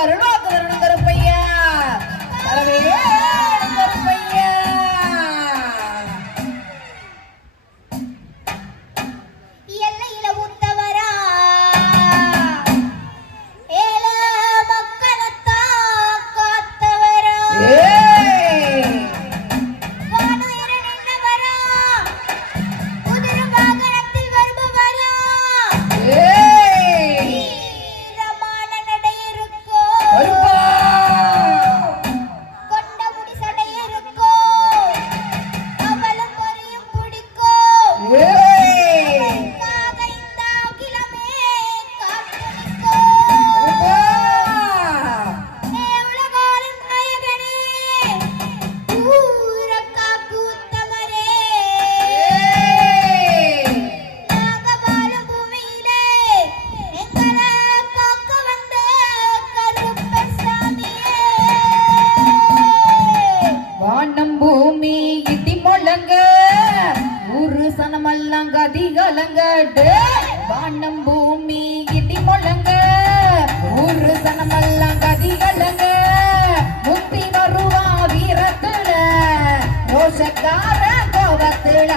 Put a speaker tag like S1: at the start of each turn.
S1: करुणा கதிகலங்க ஊரு சனமெல்லாம் கதிகலங்க வானம் பூமி இடி முழங்க. ஊரு சனமெல்லாம் கதிகலங்க முத்தி வருவா வீரத்துல. ரோஷக்கார கோபத்துல